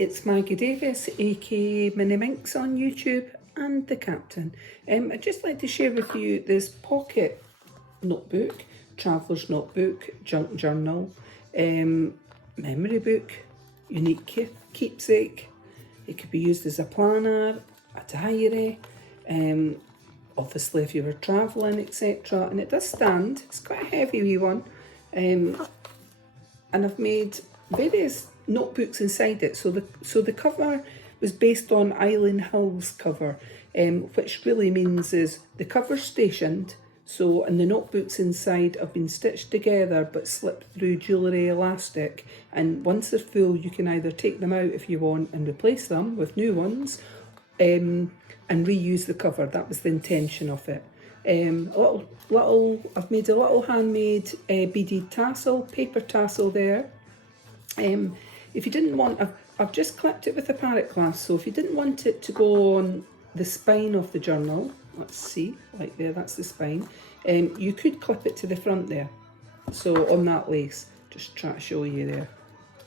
it's Maggie Davis, aka Mini Minx on YouTube, and the Captain. I'd just like to share with you this pocket notebook, traveller's notebook, junk journal, memory book, unique keepsake. It could be used as a planner, a diary, obviously if you were travelling, etc. And it does stand, it's quite a heavy wee one. And I've made various notebooks inside it. So the cover was based on Eileen Hull's cover, which really means is the cover's stationed. So, and the notebooks inside have been stitched together but slipped through jewellery elastic. And once they're full, you can either take them out if you want and replace them with new ones, and reuse the cover. That was the intention of it. I've made a little handmade beaded tassel, paper tassel there. If you didn't want, I've just clipped it with a parrot glass, so if you didn't want it to go on the spine of the journal, let's see, like there, that's the spine, you could clip it to the front there, so on that lace, just try to show you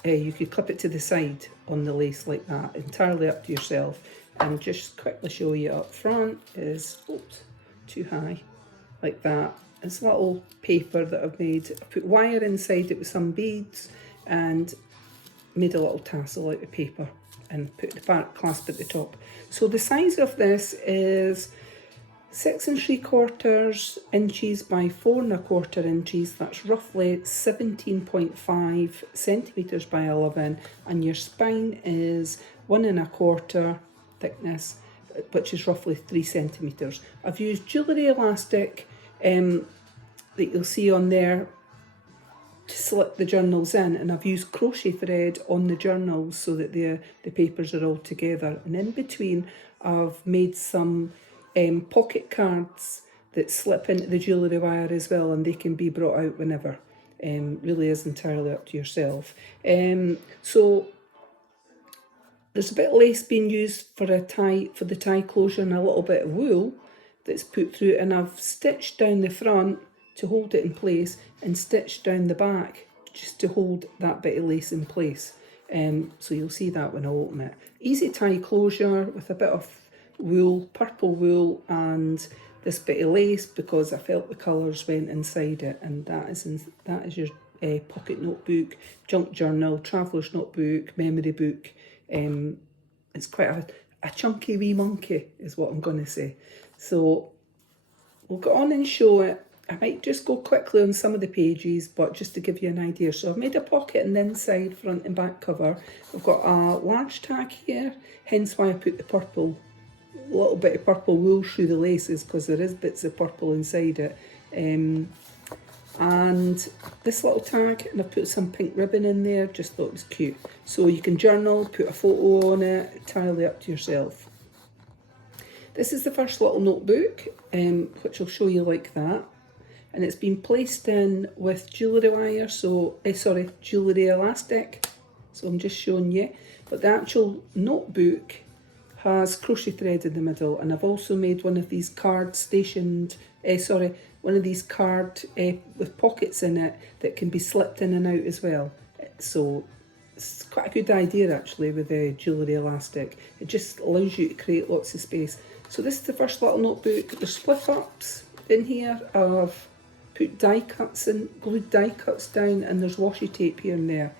there. You could clip it to the side on the lace like that, entirely up to yourself, and just quickly show you up front is, oops, too high, like that. It's a little paper that I've made. I put wire inside it with some beads and made a little tassel out of paper and put the parrot clasp at the top. So the size of this is 6 3/4 inches by 4 1/4 inches. That's roughly 17.5 centimetres by 11, and your spine is 1 1/4 thickness, which is roughly 3 centimetres. I've used jewellery elastic that you'll see on there to slip the journals in, and I've used crochet thread on the journals so that the papers are all together, and in between I've made some pocket cards that slip into the jewellery wire as well, and they can be brought out whenever. Really is entirely up to yourself. So there's a bit of lace being used for the tie closure, and a little bit of wool that's put through, and I've stitched down the front to hold it in place and stitched down the back just to hold that bit of lace in place. So you'll see that when I open it. Easy tie closure with a bit of wool, purple wool, and this bit of lace because I felt the colours went inside it, and that is your pocket notebook, junk journal, traveller's notebook, memory book. It's quite a chunky wee monkey is what I'm going to say. So we'll go on and show it. I might just go quickly on some of the pages, but just to give you an idea. So I've made a pocket on the inside, front and back cover. I've got a large tag here, hence why I put the purple, little bit of purple wool through the laces, because there is bits of purple inside it. And this little tag, and I put some pink ribbon in there, just thought it was cute. So you can journal, put a photo on it, entirely up to yourself. This is the first little notebook, which I'll show you like that. And it's been placed in with jewellery wire, so, jewellery elastic. So I'm just showing you. But the actual notebook has crochet thread in the middle, and I've also made one of these card stationed, one of these card with pockets in it that can be slipped in and out as well. So it's quite a good idea actually with the jewellery elastic. It just allows you to create lots of space. So this is the first little notebook. There's split ups in here. I've put die cuts in, glued die cuts down, and there's washi tape here and there.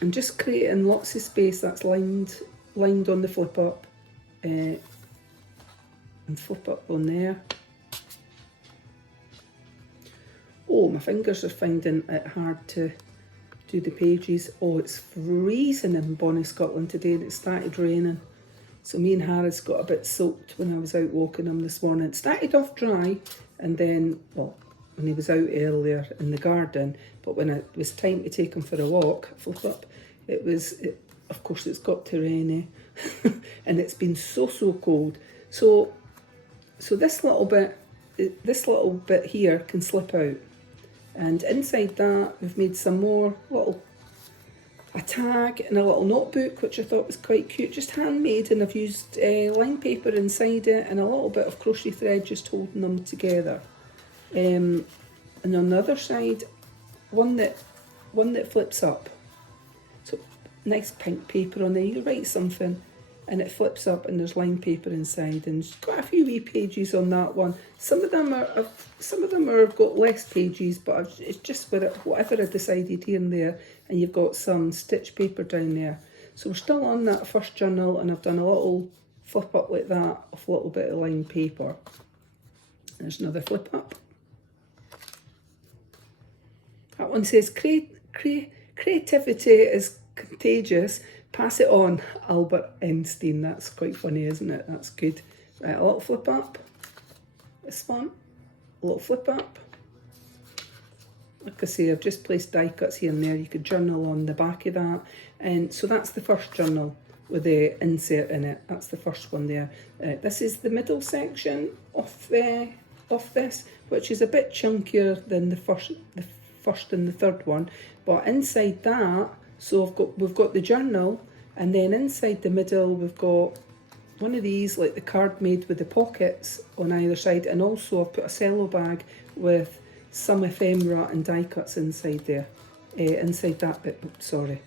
And just creating lots of space that's lined on the flip up, and flip up on there. Oh, my fingers are finding it hard to do the pages. Oh, it's freezing in Bonnie, Scotland today, and it started raining. So me and Harris got a bit soaked when I was out walking him this morning. It started off dry, and then, well, when he was out earlier in the garden, but when it was time to take him for a walk, flip up, of course it's got to rain, and it's been so cold. So this little bit here can slip out, and inside that we've made some more a tag and a little notebook, which I thought was quite cute, just handmade, and I've used line paper inside it and a little bit of crochet thread just holding them together. And on the other side, one that flips up. So nice pink paper on there. You write something and it flips up and there's lined paper inside, and there's quite a few wee pages on that one. Some of them are got less pages, but it's just with it, whatever I decided here and there. And you've got some stitch paper down there. So we're still on that first journal, and I've done a little flip up like that of a little bit of lined paper. There's another flip up. That one says creativity is contagious. Pass it on, Albert Einstein. That's quite funny, isn't it? That's good. Right, a little flip up. This one, a little flip up. Like I say, I've just placed die cuts here and there. You could journal on the back of that. And so that's the first journal with the insert in it. That's the first one there. This is the middle section of this, which is a bit chunkier than the first and the third one. But inside that, so we've got the journal, and then inside the middle we've got one of these, like the card made with the pockets on either side, and also I've put a cello bag with some ephemera and die cuts inside there, inside that bit, sorry.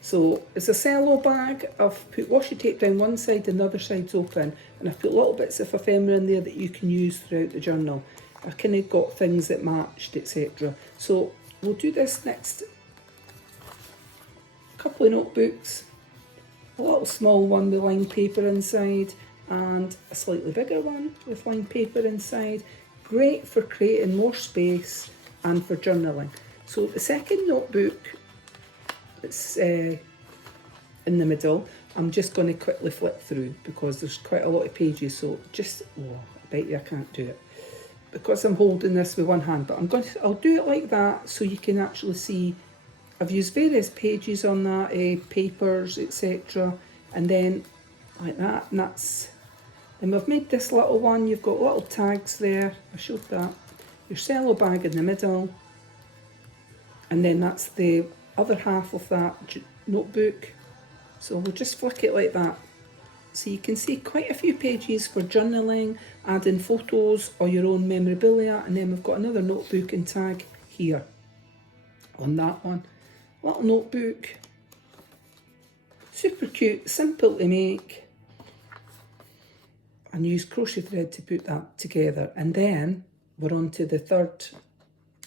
So it's a cello bag. I've put washi tape down one side and the other side's open, and I've put little bits of ephemera in there that you can use throughout the journal. I've kind of got things that matched, etc. So we'll do this next. Couple of notebooks, a little small one with lined paper inside, and a slightly bigger one with lined paper inside. Great for creating more space and for journaling. So the second notebook that's in the middle, I'm just going to quickly flip through because there's quite a lot of pages. So just, oh, I bet you I can't do it because I'm holding this with one hand. But I'll do it like that so you can actually see. I've used various pages on that, papers, etc. And then like that, and that's. And we've made this little one. You've got little tags there. I showed that. Your cello bag in the middle, and then that's the other half of that notebook. So we'll just flick it like that. So you can see quite a few pages for journaling, adding photos or your own memorabilia, and then we've got another notebook and tag here on that one. Little notebook, super cute, simple to make, and use crochet thread to put that together. And then we're on to the third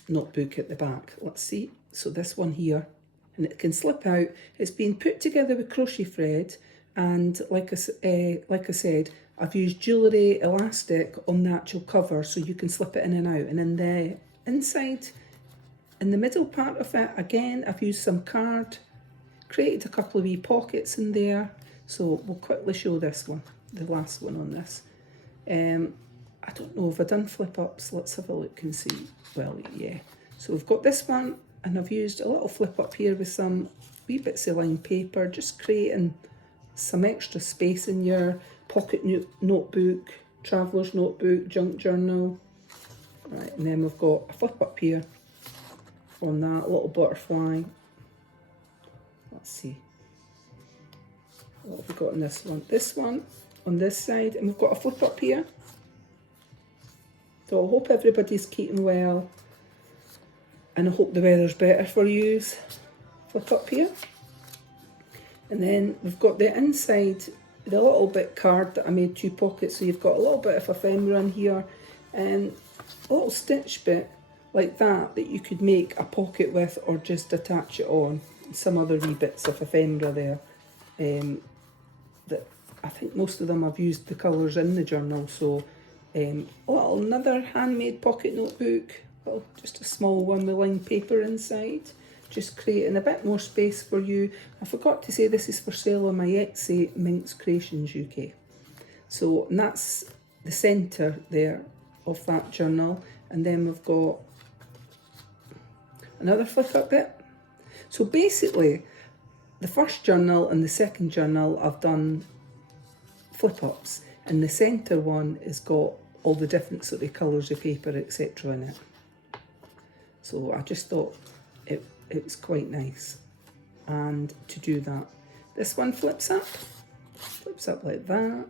notebook at the back. Let's see. So this one here, and it can slip out. It's been put together with crochet thread, and like I said, I've used jewellery elastic on the actual cover so you can slip it in and out. And in the inside, in the middle part of it, again, I've used some card, created a couple of wee pockets in there. So we'll quickly show this one, the last one on this. I don't know if I've done flip ups. Let's have a look and see. Well, yeah. So we've got this one, and I've used a little flip up here with some wee bits of lined paper, just creating some extra space in your pocket notebook, traveller's notebook, junk journal. Right, and then we've got a flip up here on that little butterfly. Let's see. What have we got on this one? This one on this side, and we've got a flip up here. So I hope everybody's keeping well, and I hope the weather's better for you. Flip up here. And then we've got the inside, the little bit card that I made 2 pockets, so you've got a little bit of ephemera in here, and a little stitch bit like that you could make a pocket with, or just attach it on. Some other wee bits of ephemera there. That I think most of them I've used the colours in the journal. So another handmade pocket notebook, just a small one with lined paper inside, just creating a bit more space for you. I forgot to say this is for sale on my Etsy, MinxCreationsUK. So, and that's the centre there of that journal, and then we've got another flip up bit. So basically, the first journal and the second journal I've done flip ups, and the centre one has got all the different sort of colours of paper, etc. in it. So I just thought it was quite nice, and to do that. This one flips up like that.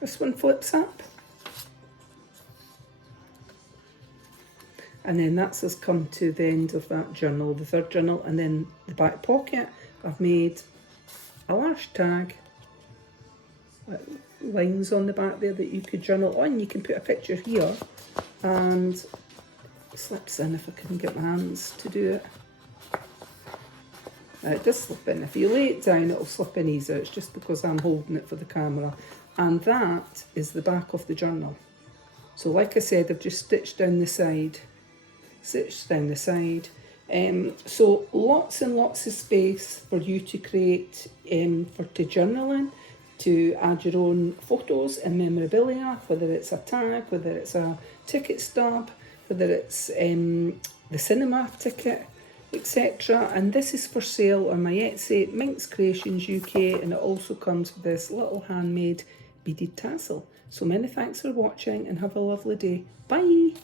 This one flips up. And then that's us come to the end of that journal, the third journal. And then the back pocket, I've made a large tag, lines on the back there that you could journal on. You can put a picture here, and it slips in if I can get my hands to do it. It does slip in. If you lay it down, it'll slip in easier. It's just because I'm holding it for the camera. And that is the back of the journal. So like I said, I've just stitched down the side. So lots and lots of space for you to create, to journal in, to add your own photos and memorabilia, whether it's a tag, whether it's a ticket stub, whether it's the cinema ticket, etc. And this is for sale on my Etsy, MinxCreationsUK, and it also comes with this little handmade beaded tassel. So many thanks for watching and have a lovely day. Bye!